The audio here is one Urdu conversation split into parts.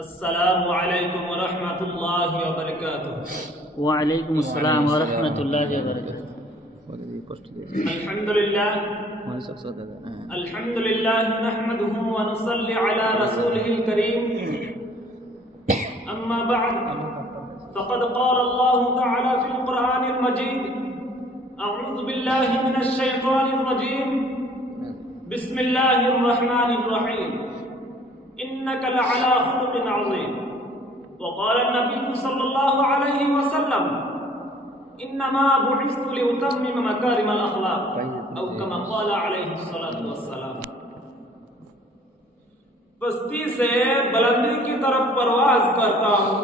السلام علیکم ورحمۃ اللہ وبرکاتہ۔ وعلیکم السلام ورحمۃ اللہ وبرکاتہ۔ الحمد للہ نحمده ونصلي على رسوله الكريم، اما بعد فقد قال الله تعالى في القرآن المجيد: اعوذ باللہ من الشیطان الرجیم، بسم اللہ الرحمن الرحیم، انك لعلى خلق عظیم۔ وقال النبي صلی اللہ علیہ وسلم: انما بعثت لاتمم مکارم الاخلاق، او كما قال علیہ الصلاۃ والسلام۔ پستی سے بلندی کی طرف پرواز کرتا ہوں،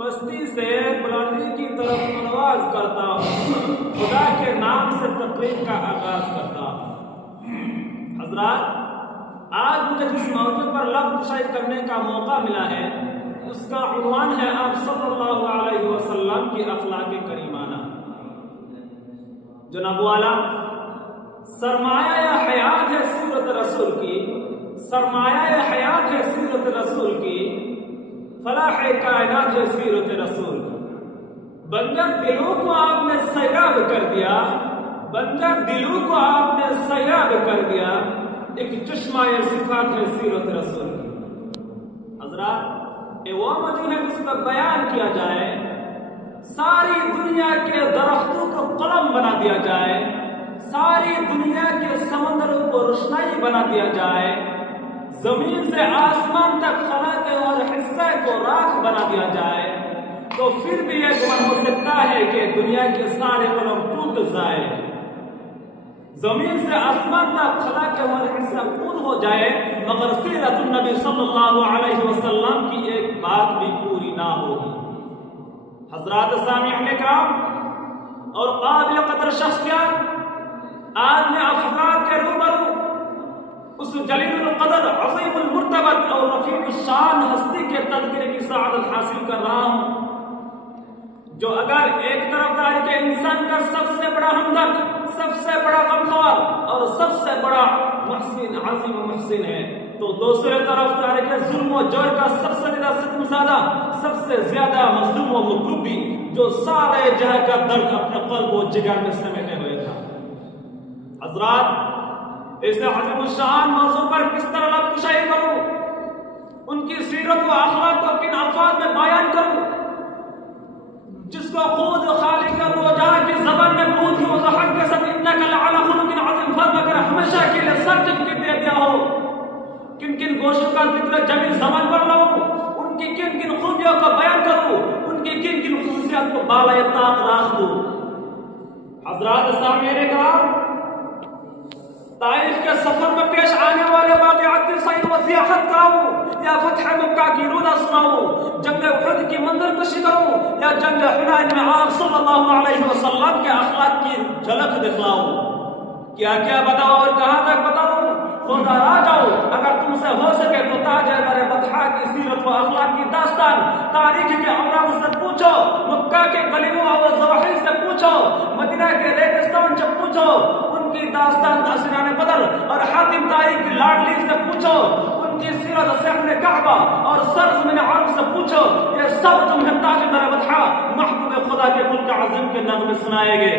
پستی سے بلندی کی طرف پرواز کرتا ہوں، خدا کے نام سے تقریر کا آغاز کرتا ہوں۔ حضرات، آج مجھے جس موضوع پر لفظ کشائی کرنے کا موقع ملا ہے اس کا عنوان ہے آپ صلی اللہ علیہ وسلم کی اخلاق کریمانہ۔ جناب والا، سرمایہ یا حیات ہے سیرت رسول کی، سرمایہ یا حیات ہے سیرت رسول کی، فلاح کائنات ہے سیرت رسول کی۔ بنجر دلوں کو آپ نے سیراب کر دیا، بنجر دلوں کو آپ نے سیراب کر دیا، ایک چشمہ صفات ہے سیرت رسول کی۔ حضرات، یہ وہ موضوع ہے جس پر بیان کیا جائے، ساری دنیا کے درختوں کو قلم بنا دیا جائے، ساری دنیا کے سمندروں کو روشنائی بنا دیا جائے، زمین سے آسمان تک خلا کے اور حصے کو راکھ بنا دیا جائے، تو پھر بھی یہ گمان ہو سکتا ہے کہ دنیا کے سارے قلم ٹوٹ جائے، زمین سے آسمان تک خلا کے اور حصہ خون ہو جائے، مگر سیرت النبی صلی اللہ علیہ وسلم کی ایک بات بھی پوری نہ ہوگی۔ حضرات سامعین کرام اور قابل قدر شخصیات، آج میں افراد کے روبرو اس جلیل القدر، عظیم المرتبت اور رفیع الشان ہستی کے تذکرے کی سعادت حاصل کر رہا ہوں، جو اگر ایک طرف تاریخ انسان کا سب سے بڑا ہمدرد، سب سے بڑا غمخوار اور سب سے بڑا محسن، عظیم محسن ہے، تو دوسرے طرف تاریخ ظلم و جور کا سب سے زیادہ ستم زدہ، سب سے زیادہ مظلوم و مکروبی، جو سارے جہاں کا درد اپنے قلب و جگر میں سمیٹے ہوئے تھا۔ حضرات، اس عظیم الشان موضوع پر کس طرح لفظ کشائی کروں، ان کی سیرت و اخلاق کو کن الفاظ میں بیان کروں، جس کو خود خالق دو جہاں کی زبان میں بہت ہی وضاحت کے ساتھ انک لعلی خلق عظیم فرما کر ہمیشہ کے لیے سرٹیفکیٹ دے دیا ہو، کن کن گوشوں کا ذکر جمیل زبان پر لاؤں، ان کی کن کن خوبیوں کو بیان کروں، ان کی کن کن خصوصیات کو بالائے طاق رکھ دوں۔ حضرات سامعین کرام، تاریخ کے سفر میں پیش آنے والے واقعات کی صحیح وضاحت کراؤں یا فتح مکہ کی رودا سناؤں، جنگ احد کی منظر کشی کروں یا جنگ حنین میں آپ صلی اللہ علیہ وسلم کے اخلاق کی جھلک دکھلاؤں، کیا کیا بتاؤں اور کہاں تک بتاؤں؟ خود آ جاؤ، اگر تم سے ہو سکے تو تاج در بطحا کی سیرت و اخلاق کی داستان تاریخ کے امراض سے پوچھو، مکہ کے گلیوں اور ضواحل سے پوچھو، مدینہ کے ریگستان سے پوچھو، ان کی داستان اسران بدر اور حاتم تاریخ کی لاڈلی سے پوچھو، ان کی سیرت صحن کعبہ اور سرزمین عرب سے پوچھو، یہ سب تمہیں تاج در بطحا محبوب خدا کے ملک عظیم کے نغمے سنائے گے۔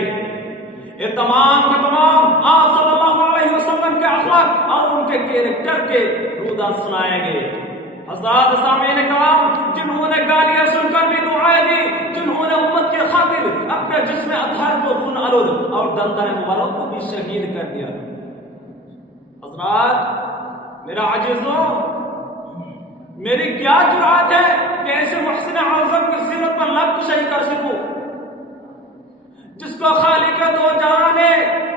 یہ تمام کے تمام آپ صلی اللہ علیہ وسلم کے اخلاق اور ان کے کیریکٹر کے رودا سنائیں گے۔ حضرات سامعین کرام، جنہوں نے گالیاں سن کر بھی دعائیں دی، جنہوں نے امت کی خاطر اپنے جسم اطہر کو خون آلود اور دندان مبارک کو بھی شہید کر دیا۔ حضرات، میرا عاجزوں، میری کیا جرأت ہے کہ ایسے محسن اعظم کی سیرت پر لفظ کشائی کر سکوں، جس کو خالق دو جہاں نے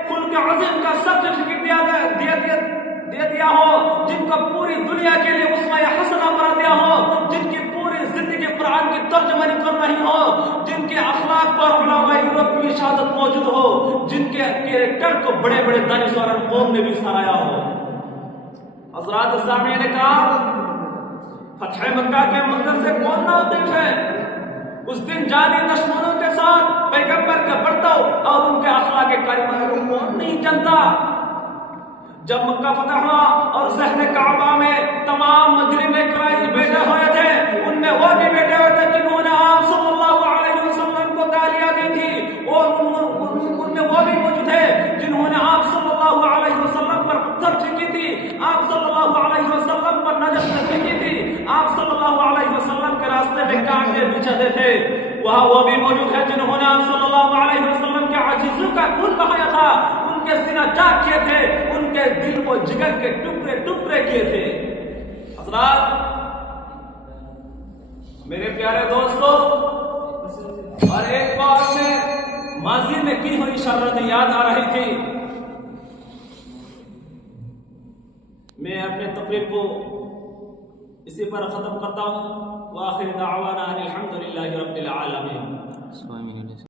خلق عظیم کا سرٹیفکیٹ دے دیا ہو، جن کو پوری دنیا کے لیے اسوہ حسنہ قرار دیا ہو، جن کی پوری زندگی قرآن کی ترجمانی کر رہی ہو، جن کے اخلاق پر علماء یورپ کی شہادت موجود ہو، جن کے کیریکٹر کو بڑے بڑے دانشوران قوم نے بھی سرایا ہو۔ حضرات سامعین کرام، فتح مکہ کے منظر سے کون ناواقف ہے؟ اس دن جعلی دشمنوں کے ساتھ پیغمبر کا برتاؤ اور ان کے اخلاق کریمہ کو کون نہیں جانتا؟ جب مکہ فتح ہوا اور صحن کعبہ میں تمام مجرم اسرائیل بیٹھے ہوئے تھے، اللہ علیہ وسلم کے راستے میں کانٹے بچھاتے تھے، وہاں وہ بھی موجود ہے جنہوں نے آپ صلی اللہ علیہ وسلم کے عاجزی کا خون بہایا تھا، ان کے سینہ چاک کیے تھے، ان کے دل و جگر کے ٹکڑے ٹکڑے کیے تھے۔ حضرات میرے پیارے دوستو، اور ایک بار میں ماضی میں کی ہوئی شرط یاد آ رہی تھی۔ میں اپنے تقریر کو اسی پر ختم کرتا ہوں۔ وآخر دعوانا ان الحمد للہ رب العالمین۔